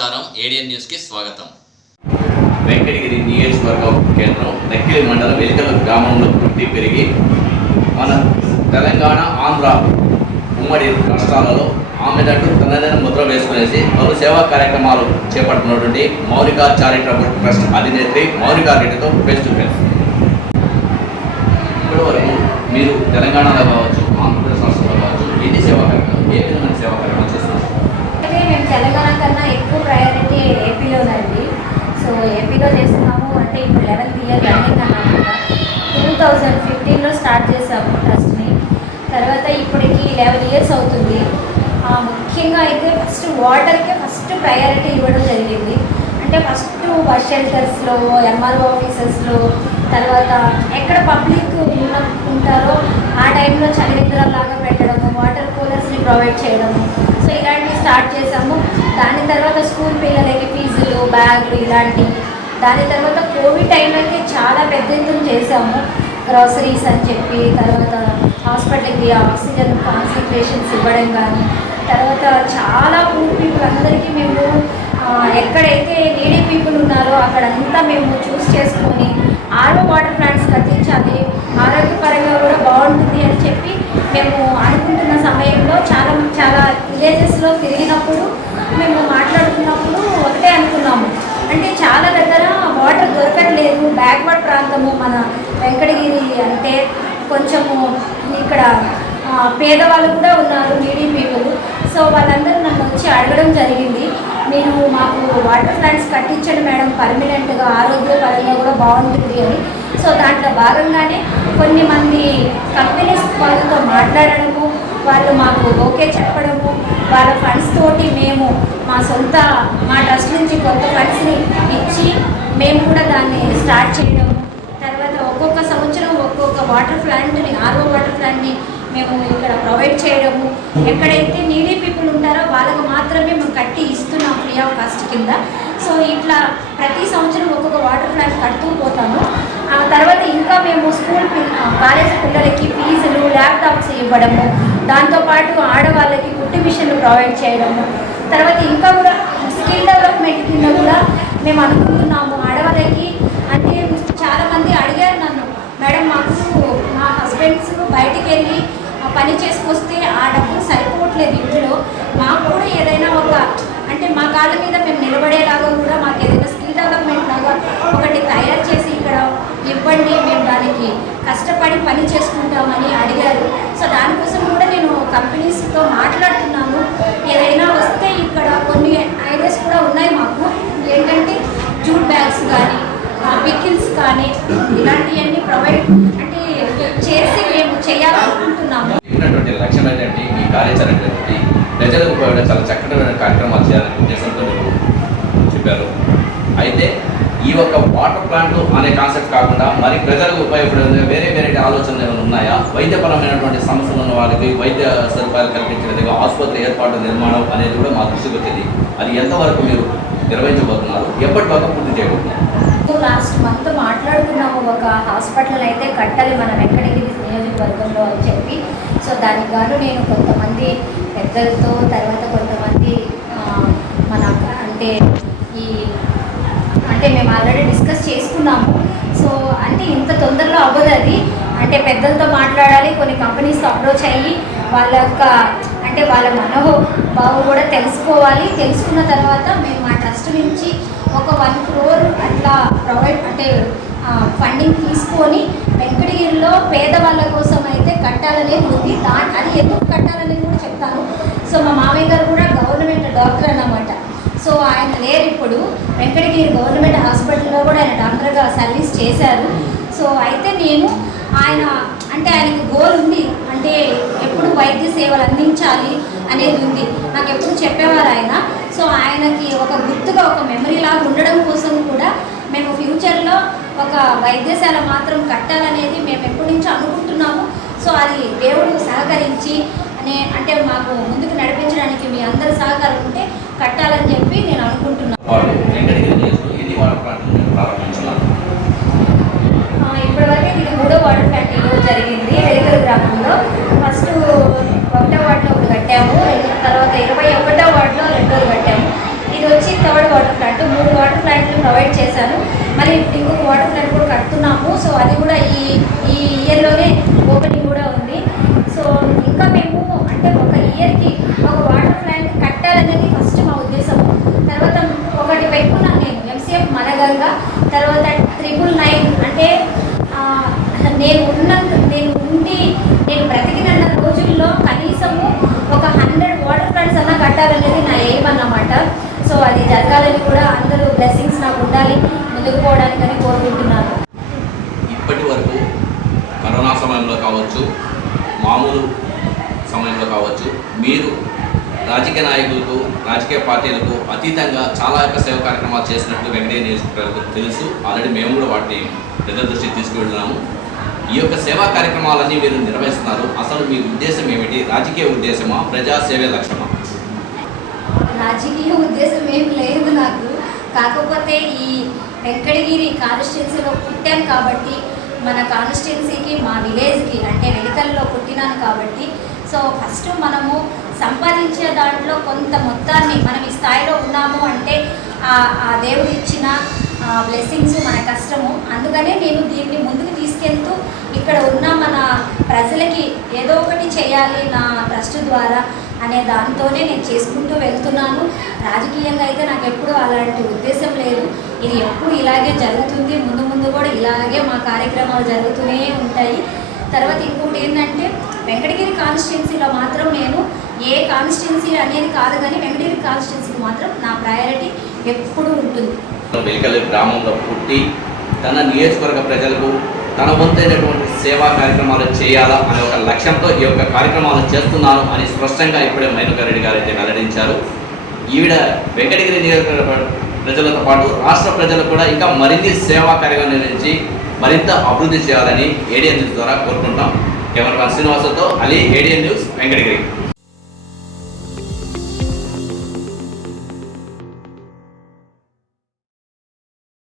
నమస్కారం. ఏడియన్ న్యూస్కి స్వాగతం. వెంకటగిరి నియోజకవర్గ కేంద్రం దక్కిలి మండలం వెలికల గ్రామంలో పుట్టి పెరిగి మన తెలంగాణ ఆంధ్ర ఉమ్మడి రాష్ట్రాలలో ఆమె తట్టు తనదైన ముద్ర వేసుకునేసి పలు సేవా కార్యక్రమాలు చేపడుతున్నటువంటి మౌలిక చారిటబుల్ ట్రస్ట్ అధినేత్రి మౌనిక రెడ్డితో ఫేస్ టు ఫేస్ ఇప్పటివరకు మీరు తెలంగాణలో కావచ్చు ఆంధ్రప్రదేశ్ రాష్ట్రంలో కావచ్చు ఎన్ని సేవా కార్యక్రమాలు ఏ విధమైన సేవా కార్యక్రమాలు చేస్తున్నారు అంటే మేము తెలంగాణ కన్నా ఎక్కువ ప్రయారిటీ ఏపీలోనండి సో ఏపీలో చేస్తున్నాము అంటే ఇప్పుడు లెవెన్త్ ఇయర్ రన్నింగ్ అన్నమాట. టూ థౌజండ్ ఫిఫ్టీన్లో స్టార్ట్ చేసాము ట్రస్ట్ని. తర్వాత ఇప్పటికి లెవెన్ ఇయర్స్ అవుతుంది. ముఖ్యంగా అయితే ఫస్ట్ వాటర్కే ఫస్ట్ ప్రయారిటీ ఇవ్వడం జరిగింది. అంటే ఫస్ట్ బస్ షెల్టర్స్లో ఎంఆర్ఓ ఆఫీసెస్లో తర్వాత ఎక్కడ పబ్లిక్ ఉన్న ఉంటారో ఆ టైంలో చలివేంద్రాలాగా పెట్టడము వాటర్ కూలర్స్ని ప్రొవైడ్ చేయడము. సో ఇలాంటివి స్టార్ట్ చేసాము దాని తర్వాత స్కూల్ పిల్లలకి ఫీజులు బ్యాగులు ఇలాంటివి దాని తర్వాత కోవిడ్ టైంలోకి చాలా పెద్ద ఎత్తున చేసాము గ్రాసరీస్ అని చెప్పి తర్వాత హాస్పిటల్కి ఆక్సిజన్ కాన్సన్ట్రేషన్స్ ఇవ్వడం కానీ తర్వాత చాలా పూర్ పీపుల్ అందరికీ మేము ఎక్కడైతే నీడీ పీపుల్ ఉన్నారో అక్కడంతా మేము చూస్ చేసుకొని ఆరో వాటర్ ప్లాంట్స్ కట్టించాలి ఆరోగ్యపరంగా కూడా బాగుంటుంది అని చెప్పి మేము అనుకుంటున్న సమయంలో చాలా చాలా విలేజెస్లో తిరిగినప్పుడు మేము మాట్లాడుకున్నప్పుడు ఒకటే అనుకున్నాము అంటే చాలా దగ్గర వాటర్ దొరకట్లేదు బ్యాక్వర్డ్ ప్రాంతము మన వెంకటగిరి అంటే కొంచెము ఇక్కడ ఆ, పేదవాళ్ళు కూడా ఉన్నారు నీడీ పీపుల్ సో వాళ్ళందరూ నన్ను వచ్చి అడగడం జరిగింది. మీరు మాకు వాటర్ ప్లాంట్స్ కట్టించండి మేడం పర్మనెంట్గా ఆరోగ్యపరంగా కూడా బాగుంటుంది అని. సో దాంట్లో భాగంగానే కొన్ని మంది కంపెనీస్ వాళ్ళతో మాట్లాడడము వాళ్ళు మాకు ఓకే చెప్పడము వాళ్ళ ఫండ్స్ తోటి మేము మా సొంత మా ట్రస్ట్ నుంచి కొత్త ఫండ్స్ని ఇచ్చి మేము కూడా దాన్ని స్టార్ట్ చేయడము. తర్వాత ఒక్కొక్క సంవత్సరం ఒక్కొక్క వాటర్ ప్లాంట్ని ఆర్ఓ వాటర్ ప్లాంట్ని మేము ఇక్కడ ప్రొవైడ్ చేయడము. ఎక్కడైతే నీడీ పీపుల్ ఉంటారో వాళ్ళకు మాత్రమే మేము కట్టి ఇస్తున్నాం ఫ్రీ ఆఫ్ కాస్ట్ కింద. సో ఇట్లా ప్రతి సంవత్సరం ఒక్కొక్క వాటర్ ప్లాంట్ కడుతూ పోతాము. ఆ తర్వాత ఇంకా మేము స్కూల్ కాలేజ్ పిల్లలకి ఫీజులు ల్యాప్టాప్స్ ఇవ్వడము. దాంతోపాటు ఆడవాళ్ళకి కుట్టి మిషన్లు ప్రొవైడ్ చేయడము. తర్వాత ఇంకా కూడా స్కిల్ డెవలప్మెంట్ కింద కూడా మేము అనుకుంటున్నాము. ఆడవాళ్ళకి అంటే చాలామంది అడిగారు నన్ను మేడం మాకు మా హస్బెండ్స్ బయటికి వెళ్ళి పని చేసుకొస్తే ఆ డబ్బులు సరిపోవట్లేదు ఇంట్లో. మాకు కూడా ఏదైనా ఒక అంటే మా కాళ్ళ మీద మేము నిలబడేలాగా కూడా మాకు ఏదైనా స్కిల్ డెవలప్మెంట్ లాగా ఒకటి తయారు చేసి ఇక్కడ ఇవ్వండి మేము దానికి కష్టపడి పని చేసుకుంటామని అడిగారు. సో దానికోసం కూడా నేను కంపెనీస్తో మాట్లాడుతున్నాను. ఏదైనా వస్తే ఇక్కడ కొన్ని ఐడియాస్ కూడా ఉన్నాయి మాకు. ఏంటంటే జూట్ బ్యాగ్స్ కానీ పికిల్స్ కానీ ఇలాంటివన్నీ ప్రొవైడ్ అంటే చేసి మేము చేయాలనుకుంటున్నాము ఉన్నటువంటి లక్ష్యం ఏంటంటే మీ కార్యాచరణ ఏంటి? ప్రజలకు కూడా చాలా చక్కటి కార్యక్రమాలు చేయాలనే ఉద్దేశంతో మీరు చెప్పారు. అయితే ఈ యొక్క వాటర్ ప్లాంట్ అనే కాన్సెప్ట్ కాకుండా మరి ప్రజలకు ఉపయోగపడే వేరే వేరే ఆలోచనలు ఏమైనా ఉన్నాయా? వైద్యపరమైనటువంటి సమస్యలు ఉన్న వాళ్ళకి వైద్య సదుపాయాలు కల్పించినదిగా ఆసుపత్రి ఏర్పాటు నిర్మాణం అనేది కూడా మా దృష్టికి వచ్చింది. అది ఎంతవరకు మీరు నిర్వహించబోతున్నారు. ఎప్పటి వరకు పూర్తి చేయబోతున్నారు? లాస్ట్ మంత్ మాట్లాడుకున్నాము. ఒక హాస్పిటల్ అయితే కట్టాలి మనం ఎక్కడికి నియోజకవర్గంలో అని చెప్పి. సో దానికి గాను నేను కొంతమంది పెద్దలతో తర్వాత కొంతమంది మన అంటే ఈ అంటే మేము ఆల్రెడీ డిస్కస్ చేసుకున్నాము. సో అంటే ఇంత తొందరలో అవ్వదు అది. అంటే పెద్దలతో మాట్లాడాలి కొన్ని కంపెనీస్తో అప్రోచ్ అయ్యి వాళ్ళ యొక్క అంటే వాళ్ళ మనోభావం కూడా తెలుసుకోవాలి. తెలుసుకున్న తర్వాత మేము మా ట్రస్ట్ నుంచి ఒక వన్ క్రోర్ అట్లా ప్రొవైడ్ అంటే ఫండింగ్ తీసుకొని వెంకటగిరిలో పేదవాళ్ళ కోసం అయితే కట్టాలనేది ఉంది. దా అది ఎందుకు కట్టాలనేది కూడా చెప్తాను. సో మా మామయ్య గారు కూడా గవర్నమెంట్ డాక్టర్ అన్నమాట. సో ఆయన లేరు ఇప్పుడు. వెంకటగిరి గవర్నమెంట్ హాస్పిటల్లో కూడా ఆయన డాక్టర్గా సర్వీస్ చేశారు. సో అయితే నేను ఆయన అంటే ఆయనకు గోల్ ఉంది. అంటే ఎప్పుడు వైద్య సేవలు అందించాలి అనేది ఉంది. నాకు ఎప్పుడు చెప్పేవారు ఆయన. సో ఆయనకి ఒక గుర్తుగా ఒక మెమరీ లాగా ఉండడం కోసం కూడా మేము ఫ్యూచర్లో ఒక వైద్యశాల మాత్రం కట్టాలనేది మేము ఎప్పటి నుంచో అనుకుంటున్నాము. సో అది దేవుడు సహకరించి అనే అంటే మాకు ముందుకు నడిపించడానికి మీ అందరి సహకారం ఉంటే కట్టాలని చెప్పి నేను అనుకుంటున్నాను వాళ్ళు వెంకటగిరి నియోజకవర్గంలో ఎన్ని వాటర్ ప్లాంట్లు మీరు ప్రారంభించున్నారు ఆ, ఇప్పటివరకు ఇది మూడో వాటర్ ప్లాంట్ ఈరోజు జరిగింది వెలికల గ్రామంలో ఫస్ట్ ఒకటో వార్డులో ఒకటి కట్టాము తర్వాత ఇరవై ఒకటో వార్డులో రెండోది కట్టాము ఇది వచ్చి థర్డ్ వాటర్ ప్లాంట్ కూడా కడుతున్నాము సో అది కూడా ఈ ఈ ఇయర్లోనే ఓపెనింగ్ కూడా ఉంది సో ఇంకా మేము అంటే ఒక ఇయర్కి ఒక వాటర్ ప్లాంట్ కట్టాలనేది ఫస్ట్ మా ఉద్దేశం తర్వాత ఒకటి పెట్టుకున్నాను నేను ఎంసీఎఫ్ మనగల్గా తర్వాత ట్రిపుల్ నైన్ అంటే ఆ, నేను ఉన్న నేను ఉండి నేను బ్రతికిన రోజుల్లో కనీసము ఒక హండ్రెడ్ వాటర్ ప్లాంట్స్ నా ఎయిమ్ అన్నమాట. సో అది జరగాలని కూడా అందరూ బ్లెస్సింగ్స్ నాకు ఉండాలి ముందుకు పోవడానికని కోరుకుంటున్నాను. ఇప్పటి వరకు కరోనా సమయంలో కావచ్చు మామూలు సమయంలో కావచ్చు మీరు రాజకీయ నాయకులకు రాజకీయ పార్టీలకు అతీతంగా చాలా యొక్క సేవ కార్యక్రమాలు చేసినట్లు వెంకటయ్య నియోజకవర్గాలకు తెలుసు. ఆల్రెడీ మేము కూడా వాటిని ప్రజల దృష్టికి తీసుకువెళ్ళినాము ఈ యొక్క సేవా కార్యక్రమాలన్నీ మీరు నిర్వహిస్తున్నారు. అసలు మీ ఉద్దేశం ఏమిటి? రాజకీయ ఉద్దేశమా? ప్రజాసేవే లక్ష్యమా? రాజకీయ ఉద్దేశం ఏం లేదు నాకు. కాకపోతే ఈ వెంకటగిరి కాన్స్టిట్యున్సీలో పుట్టాను కాబట్టి మన కాన్స్టిట్యున్సీకి మా విలేజ్కి అంటే వెలికల్లో పుట్టినాను కాబట్టి సో ఫస్ట్ మనము సంపాదించే దాంట్లో కొంత మొత్తాన్ని మనం ఈ స్థాయిలో ఉన్నాము అంటే ఆ ఆ దేవుడు ఇచ్చిన బ్లెస్సింగ్స్ మన కష్టము. అందుకనే నేను దీన్ని ముందుకు తీసుకెళ్తూ ఇక్కడ ఉన్నాము ప్రజలకి ఏదో ఒకటి చేయాలి నా ట్రస్ట్ ద్వారా అనే దాంతోనే నేను చేసుకుంటూ వెళ్తున్నాను. రాజకీయంగా అయితే నాకు ఎప్పుడూ అలాంటి ఉద్దేశం లేదు. ఇది ఎప్పుడు ఇలాగే జరుగుతుంది. ముందు ముందు కూడా ఇలాగే మా కార్యక్రమాలు జరుగుతూనే ఉంటాయి. తర్వాత ఇంకోటి ఏంటంటే వెంకటగిరి కాన్స్టిట్యున్సీలో మాత్రం నేను ఏ కాన్స్టిట్యున్సీ అనేది కాదు కానీ వెంకటగిరి కాన్స్టిట్యున్సీకి మాత్రం నా ప్రయారిటీ ఎప్పుడూ ఉంటుంది. గ్రామంలో పుట్టి తన నియోజకవర్గ ప్రజలకు తన వంతైనటువంటి సేవా కార్యక్రమాలు చేయాలా అనే ఒక లక్ష్యంతో ఈ యొక్క కార్యక్రమాలు చేస్తున్నాను అని స్పష్టంగా ఇప్పుడే మైనుక రెడ్డి గారు అయితే వెల్లడించారు. ఈవిడ వెంకటగిరి నియోజకవర్గ ప్రజలతో పాటు రాష్ట్ర ప్రజలు కూడా ఇంకా మరిన్ని సేవా కార్యక్రమం నిర్వహించి మరింత అభివృద్ధి చేయాలని ఏడిఎన్ న్యూస్ ద్వారా కోరుకుంటాం కెమెరా శ్రీనివాసతో అలీ ఏడిఎన్ న్యూస్ వెంకటగిరి.